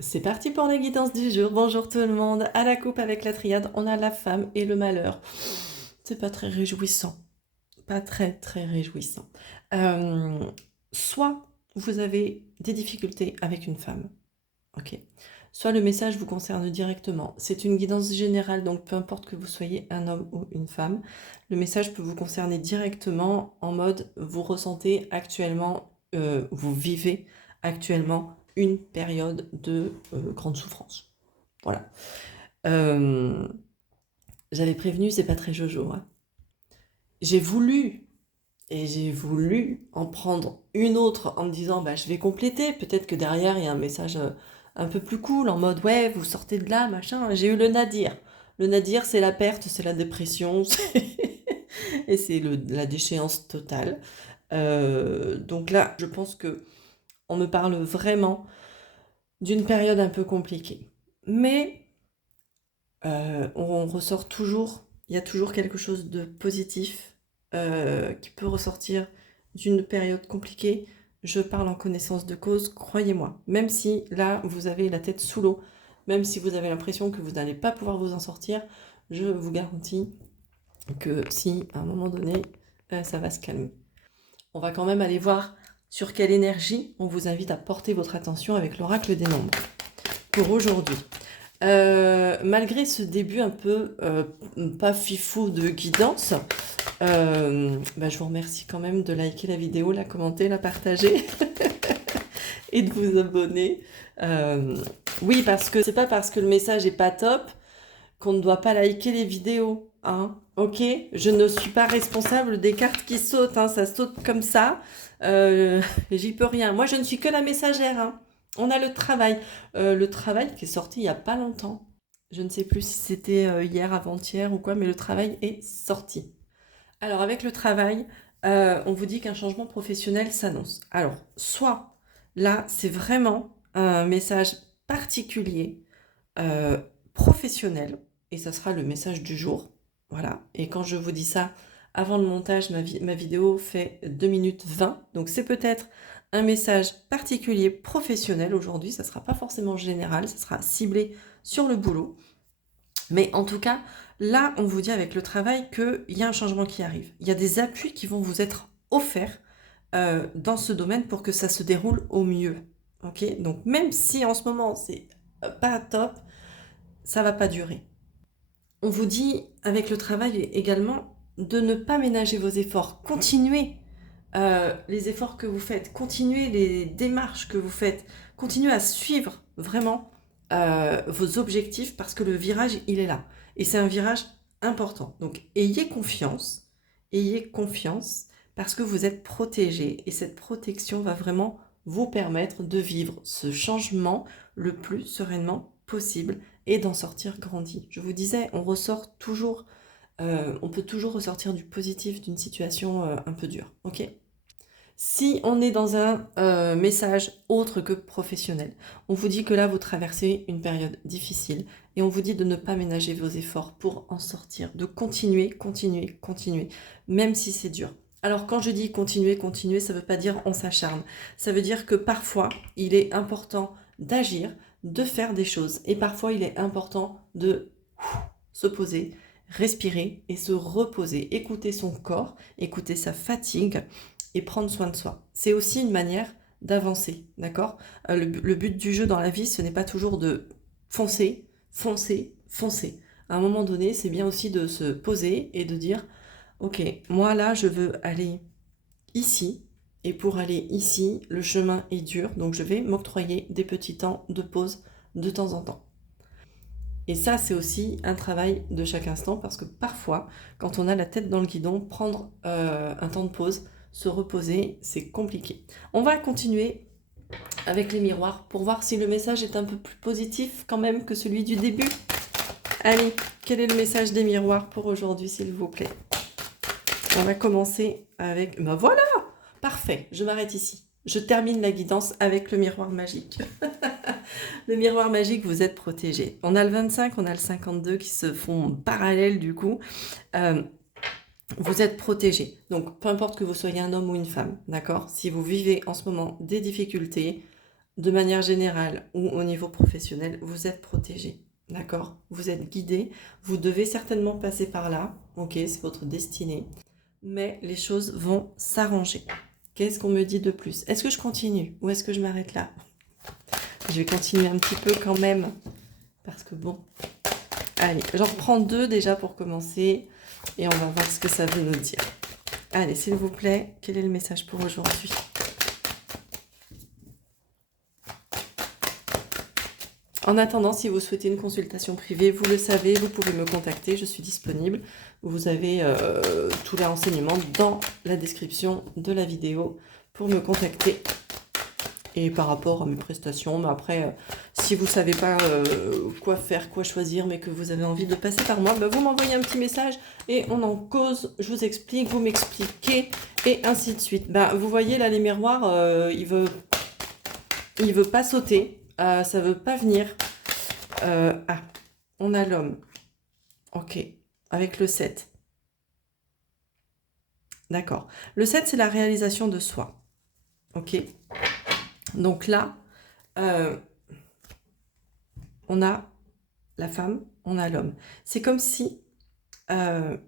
C'est parti pour la guidance du jour. Bonjour tout le monde. À la coupe avec la triade, on a la femme et le malheur. C'est pas très réjouissant. Pas très très réjouissant. Euh, Soit vous avez des difficultés avec une femme, ok. Soit le message vous concerne directement. C'est une guidance générale, donc peu importe que vous soyez un homme ou une femme, le message peut vous concerner directement en mode vous ressentez actuellement, vous vivez actuellement une période de grande souffrance. Voilà. Euh, J'avais prévenu, c'est pas très jojo, hein. J'ai voulu j'ai voulu en prendre une autre en me disant bah je vais compléter, peut-être que derrière il y a un message un peu plus cool en mode ouais vous sortez de là machin. J'ai eu le nadir. Le nadir c'est la perte, c'est la dépression et c'est la déchéance totale. Donc là je pense que on me parle vraiment d'une période un peu compliquée. Mais on ressort toujours, il y a toujours quelque chose de positif qui peut ressortir d'une période compliquée. Je parle en connaissance de cause, croyez-moi. Même si là, vous avez la tête sous l'eau, même si vous avez l'impression que vous n'allez pas pouvoir vous en sortir, je vous garantis que si, à un moment donné, ça va se calmer. On va quand même aller voir sur quelle énergie on vous invite à porter votre attention avec l'oracle des nombres pour aujourd'hui. Malgré ce début un peu pas fifou de guidance, je vous remercie quand même de liker la vidéo, la commenter, la partager et de vous abonner. Oui, parce que c'est pas parce que le message est pas top qu'on ne doit pas liker les vidéos, hein. Ok, je ne suis pas responsable des cartes qui sautent, hein, ça saute comme ça. J'y peux rien. Moi, je ne suis que la messagère, hein. On a le travail qui est sorti il y a pas longtemps. Je ne sais plus si c'était hier, avant-hier ou quoi, mais le travail est sorti. Alors avec le travail, on vous dit qu'un changement professionnel s'annonce. Alors, soit là, c'est vraiment un message particulier, euh, professionnel, et ça sera le message du jour. Voilà. Et quand je vous dis ça, avant le montage, ma vidéo fait 2 minutes 20. Donc c'est peut-être un message particulier professionnel aujourd'hui. Ça ne sera pas forcément général, ça sera ciblé sur le boulot. Mais en tout cas, là, on vous dit avec le travail qu'il y a un changement qui arrive. Il y a des appuis qui vont vous être offerts dans ce domaine pour que ça se déroule au mieux. Ok. Donc même si en ce moment c'est pas top, ça va pas durer. On vous dit avec le travail également de ne pas ménager vos efforts. Continuez les efforts que vous faites, continuez les démarches que vous faites, continuez à suivre vraiment vos objectifs parce que le virage, il est là. Et c'est un virage important. Donc ayez confiance parce que vous êtes protégé et cette protection va vraiment vous permettre de vivre ce changement le plus sereinement possible et d'en sortir grandi. Je vous disais, on peut toujours ressortir du positif d'une situation un peu dure, ok. Si on est dans un message autre que professionnel, on vous dit que là, vous traversez une période difficile et on vous dit de ne pas ménager vos efforts pour en sortir, de continuer, continuer, continuer, même si c'est dur. Alors quand je dis continuer, continuer, ça ne veut pas dire on s'acharne. Ça veut dire que parfois, il est important d'agir, de faire des choses. Et parfois, il est important de se poser, respirer et se reposer. Écouter son corps, écouter sa fatigue et prendre soin de soi. C'est aussi une manière d'avancer, d'accord. Le but du jeu dans la vie, ce n'est pas toujours de foncer, foncer, foncer. À un moment donné, c'est bien aussi de se poser et de dire, ok, moi là, je veux aller ici, et pour aller ici, le chemin est dur, donc je vais m'octroyer des petits temps de pause de temps en temps. Et ça, c'est aussi un travail de chaque instant parce que parfois, quand on a la tête dans le guidon, prendre un temps de pause, se reposer, c'est compliqué. On va continuer avec les miroirs pour voir si le message est un peu plus positif quand même que celui du début. Allez, quel est le message des miroirs pour aujourd'hui, s'il vous plaît? On va commencer avec... Ben voilà! Parfait, je m'arrête ici. Je termine la guidance avec le miroir magique. Le miroir magique, vous êtes protégé. On a le 25, on a le 52 qui se font parallèles du coup. Vous êtes protégé. Donc, peu importe que vous soyez un homme ou une femme, d'accord? Si vous vivez en ce moment des difficultés, de manière générale ou au niveau professionnel, vous êtes protégé. D'accord? Vous êtes guidé. Vous devez certainement passer par là. Ok, c'est votre destinée. Mais les choses vont s'arranger. Qu'est-ce qu'on me dit de plus? Est-ce que je continue ou est-ce que je m'arrête là? Je vais continuer un petit peu quand même. Parce que bon... Allez, j'en reprends 2 déjà pour commencer. Et on va voir ce que ça veut nous dire. Allez, s'il vous plaît, quel est le message pour aujourd'hui? En attendant, si vous souhaitez une consultation privée, vous le savez, vous pouvez me contacter, je suis disponible. Vous avez tous les renseignements dans la description de la vidéo pour me contacter. Et par rapport à mes prestations, mais après, si vous ne savez pas quoi faire, quoi choisir, mais que vous avez envie de passer par moi, bah, vous m'envoyez un petit message et on en cause, je vous explique, vous m'expliquez, et ainsi de suite. Bah, vous voyez là, les miroirs, il veut pas sauter, ça veut pas venir. Ah, on a l'homme. Ok, avec le 7. D'accord. Le 7, c'est la réalisation de soi. Ok. Donc là, on a la femme, on a l'homme. C'est comme si, je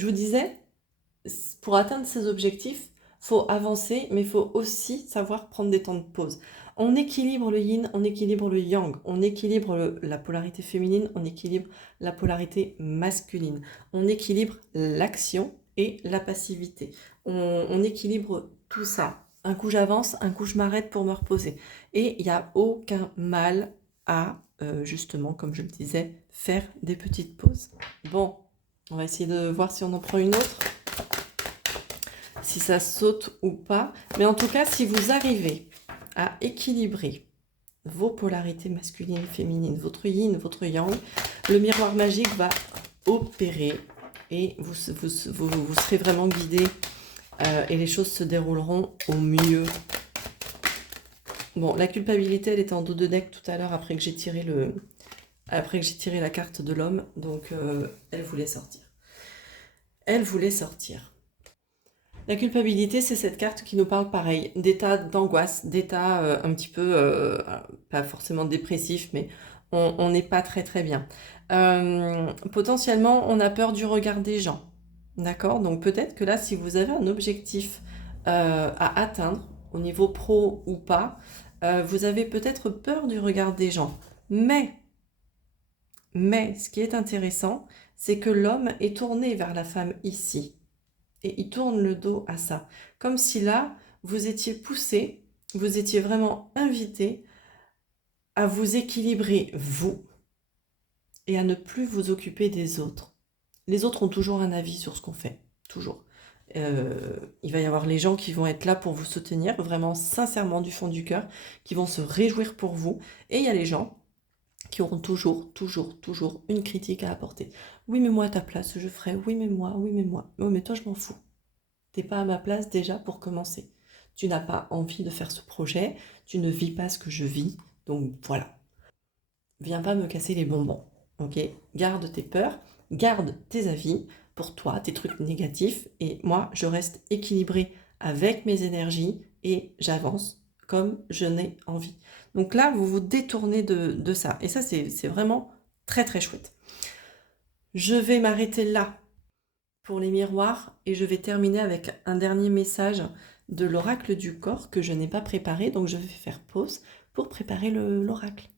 vous disais, pour atteindre ces objectifs, faut avancer, mais il faut aussi savoir prendre des temps de pause. On équilibre le yin, on équilibre le yang, on équilibre la polarité féminine, on équilibre la polarité masculine, on équilibre l'action et la passivité. On équilibre tout ça. Un coup j'avance, un coup je m'arrête pour me reposer. Et il n'y a aucun mal à, justement, comme je le disais, faire des petites pauses. Bon, on va essayer de voir si on en prend une autre, si ça saute ou pas. Mais en tout cas, si vous arrivez à équilibrer vos polarités masculines et féminines, votre yin, votre yang, le miroir magique va opérer et vous serez vraiment guidé et les choses se dérouleront au mieux. Bon, la culpabilité, elle était en dos de deck tout à l'heure après que j'ai tiré la carte de l'homme, donc elle voulait sortir. Elle voulait sortir. La culpabilité, c'est cette carte qui nous parle pareil, d'état d'angoisse, d'état un petit peu, pas forcément dépressif, mais on n'est pas très très bien. Potentiellement, on a peur du regard des gens. D'accord? Donc peut-être que là, si vous avez un objectif à atteindre, au niveau pro ou pas, vous avez peut-être peur du regard des gens. Mais, ce qui est intéressant, c'est que l'homme est tourné vers la femme ici. Et il tourne le dos à ça. Comme si là, vous étiez poussé, vous étiez vraiment invité à vous équilibrer vous et à ne plus vous occuper des autres. Les autres ont toujours un avis sur ce qu'on fait, toujours. Il va y avoir les gens qui vont être là pour vous soutenir, vraiment sincèrement du fond du cœur, qui vont se réjouir pour vous. Et il y a les gens qui auront toujours une critique à apporter. Oui, mais moi à ta place, je ferais. Oui, mais moi. Oh, mais toi, je m'en fous. T'es pas à ma place déjà pour commencer. Tu n'as pas envie de faire ce projet, tu ne vis pas ce que je vis, donc voilà. Viens pas me casser les bonbons, ok? Garde tes peurs, garde tes avis pour toi, tes trucs négatifs, et moi, je reste équilibrée avec mes énergies et j'avance comme je n'ai envie. Donc là, vous vous détournez de ça, et ça, c'est vraiment très très chouette. Je vais m'arrêter là pour les miroirs et je vais terminer avec un dernier message de l'oracle du corps que je n'ai pas préparé, donc je vais faire pause pour préparer l'oracle.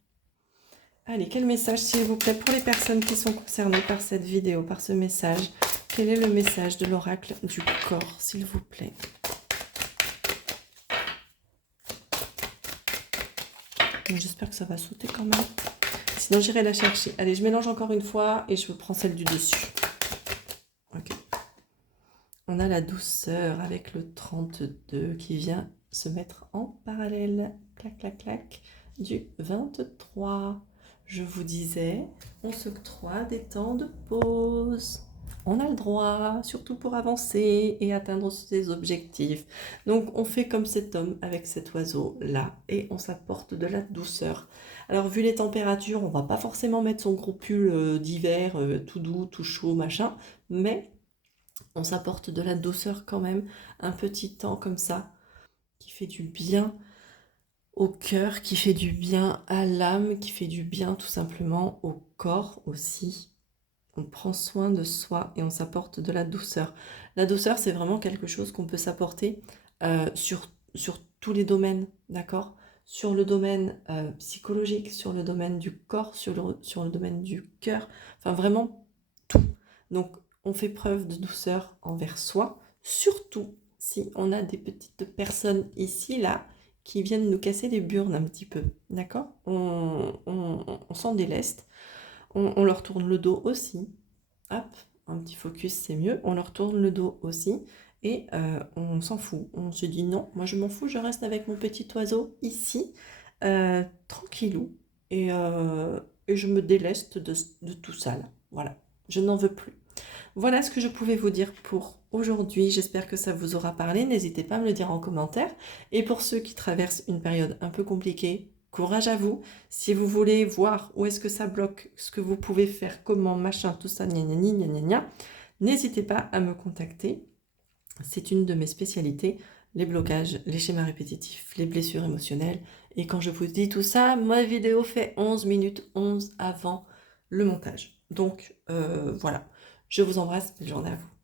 Allez, quel message s'il vous plaît pour les personnes qui sont concernées par cette vidéo, par ce message? Quel est le message de l'oracle du corps s'il vous plaît? J'espère que ça va sauter quand même. Sinon j'irai la chercher. Allez, je mélange encore une fois et je prends celle du dessus. Ok. On a la douceur avec le 32 qui vient se mettre en parallèle. Clac, clac, clac. Du 23. Je vous disais, on s'octroie des temps de pause. On a le droit, surtout pour avancer et atteindre ses objectifs. Donc on fait comme cet homme avec cet oiseau-là et on s'apporte de la douceur. Alors vu les températures, on va pas forcément mettre son gros pull d'hiver tout doux, tout chaud, machin, mais on s'apporte de la douceur quand même, un petit temps comme ça, qui fait du bien au cœur, qui fait du bien à l'âme, qui fait du bien tout simplement au corps aussi. On prend soin de soi et on s'apporte de la douceur. La douceur, c'est vraiment quelque chose qu'on peut s'apporter sur tous les domaines, d'accord? Sur le domaine psychologique, sur le domaine du corps, sur le domaine du cœur, enfin vraiment tout. Donc, on fait preuve de douceur envers soi, surtout si on a des petites personnes ici, là, qui viennent nous casser les burnes un petit peu, d'accord? On s'en déleste, on leur tourne le dos aussi. Hop, un petit focus, c'est mieux. On leur tourne le dos aussi. Et on s'en fout. On se dit non, moi je m'en fous, je reste avec mon petit oiseau ici, tranquillou. Et je me déleste de tout ça là. Voilà, je n'en veux plus. Voilà ce que je pouvais vous dire pour aujourd'hui. J'espère que ça vous aura parlé. N'hésitez pas à me le dire en commentaire. Et pour ceux qui traversent une période un peu compliquée, courage à vous. Si vous voulez voir où est-ce que ça bloque, ce que vous pouvez faire, comment, machin, tout ça, gna gna gna gna gna gna, n'hésitez pas à me contacter. C'est une de mes spécialités, les blocages, les schémas répétitifs, les blessures émotionnelles. Et quand je vous dis tout ça, ma vidéo fait 11 minutes 11 avant le montage. Donc voilà, je vous embrasse, belle journée à vous.